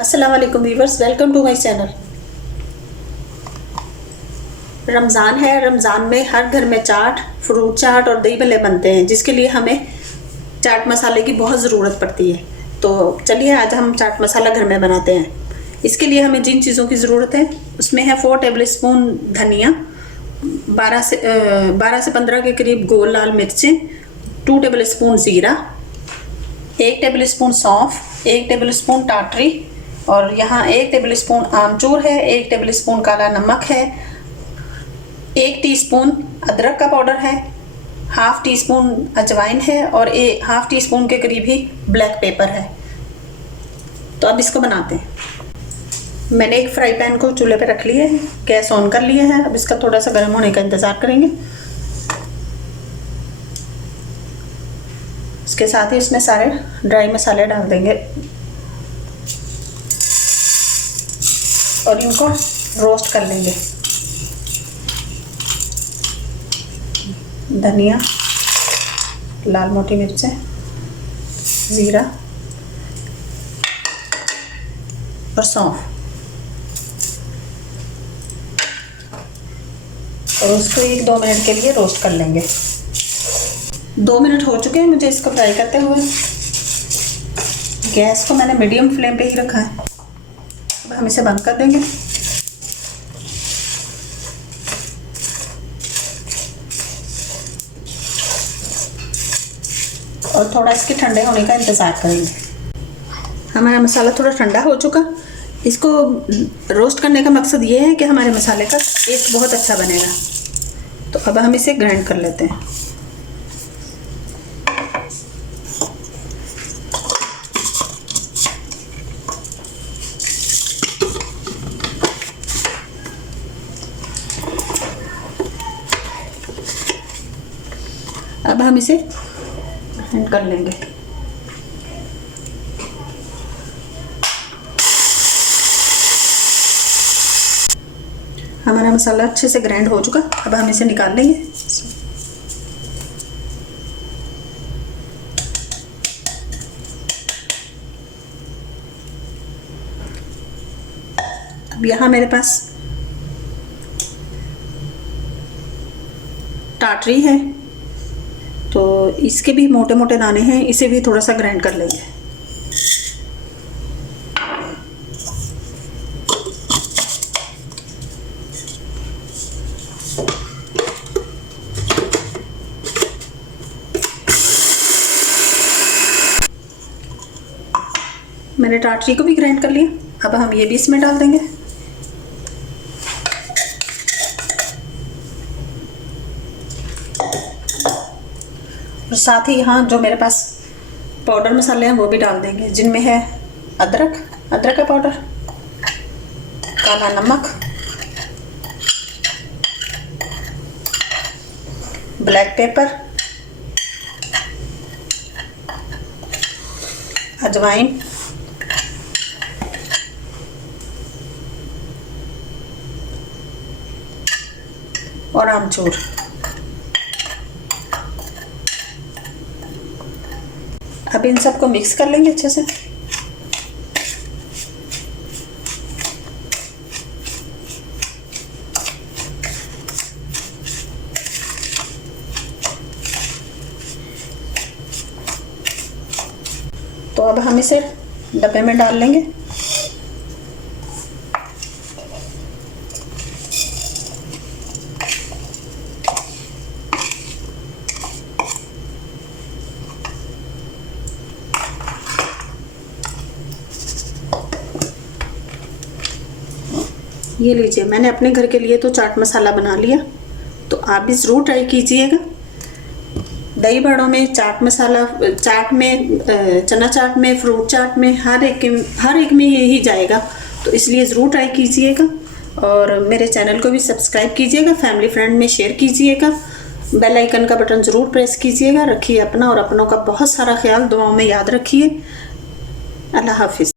अस्सलाम वालेकुम viewers, welcome to my channel. Ramzan है। रमज़ान में हर घर में चाट, फ्रूट चाट और दही भल्ले बनते हैं, जिसके लिए हमें चाट मसाले की बहुत ज़रूरत पड़ती है। तो चलिए आज हम चाट मसाला घर में बनाते हैं। इसके लिए हमें जिन चीज़ों की ज़रूरत है उसमें है 4 टेबल स्पून धनिया, 12 से 15 के करीब गोल लाल मिर्चें, 2 टेबल स्पून ज़ीरा, 1 टेबल स्पून सौंफ, 1 टेबल स्पून टाटरी और यहाँ 1 टेबल स्पून आमचूर है, 1 टेबल स्पून काला नमक है, 1 टीस्पून अदरक का पाउडर है, हाफ टी स्पून अजवाइन है और हाफ टी स्पून के करीब ही ब्लैक पेपर है। तो अब इसको बनाते हैं। मैंने एक फ्राई पैन को चूल्हे पे रख लिया है, गैस ऑन कर लिया है। अब इसका थोड़ा सा गर्म होने का इंतज़ार करेंगे। इसके साथ ही इसमें सारे ड्राई मसाले डाल देंगे और इनको रोस्ट कर लेंगे। धनिया, लाल मोटी मिर्चें, ज़ीरा और सौंफ, और उसको 1-2 मिनट के लिए रोस्ट कर लेंगे। 2 मिनट हो चुके हैं मुझे इसको फ्राई करते हुए। गैस को मैंने मीडियम फ्लेम पे ही रखा है। अब हम इसे बंद कर देंगे। और थोड़ा इसके ठंडे होने का इंतज़ार करेंगे। हमारा मसाला थोड़ा ठंडा हो चुका। इसको रोस्ट करने का मकसद ये है कि हमारे मसाले का टेस्ट बहुत अच्छा बनेगा। तो अब हम इसे ग्राइंड कर लेते हैं। अब हम इसे ग्राइंड कर लेंगे। हमारा मसाला अच्छे से ग्राइंड हो चुका। अब हम इसे निकाल लेंगे। अब यहाँ मेरे पास टाटरी है, तो इसके भी मोटे मोटे दाने हैं, इसे भी थोड़ा सा ग्राइंड कर लेंगे। मैंने टाटरी को भी ग्राइंड कर लिया। अब हम ये भी इसमें डाल देंगे। और साथ ही यहाँ जो मेरे पास पाउडर मसाले हैं वो भी डाल देंगे, जिनमें है अदरक का पाउडर, काला नमक, ब्लैक पेपर, अजवाइन और आमचूर। अब इन सबको मिक्स कर लेंगे अच्छे से। तो अब हम इसे डब्बे में डाल लेंगे। ये लीजिए, मैंने अपने घर के लिए तो चाट मसाला बना लिया। तो आप भी ज़रूर ट्राई कीजिएगा। दही बड़ों में, चाट मसाला चाट में, चना चाट में, फ्रूट चाट में, हर एक में यही जाएगा। तो इसलिए ज़रूर ट्राई कीजिएगा और मेरे चैनल को भी सब्सक्राइब कीजिएगा, फैमिली फ्रेंड में शेयर कीजिएगा, बेल आइकन का बटन ज़रूर प्रेस कीजिएगा। रखिए अपना और अपनों का बहुत सारा ख्याल, दुआओं में याद रखिए। अल्लाह हाफिज़।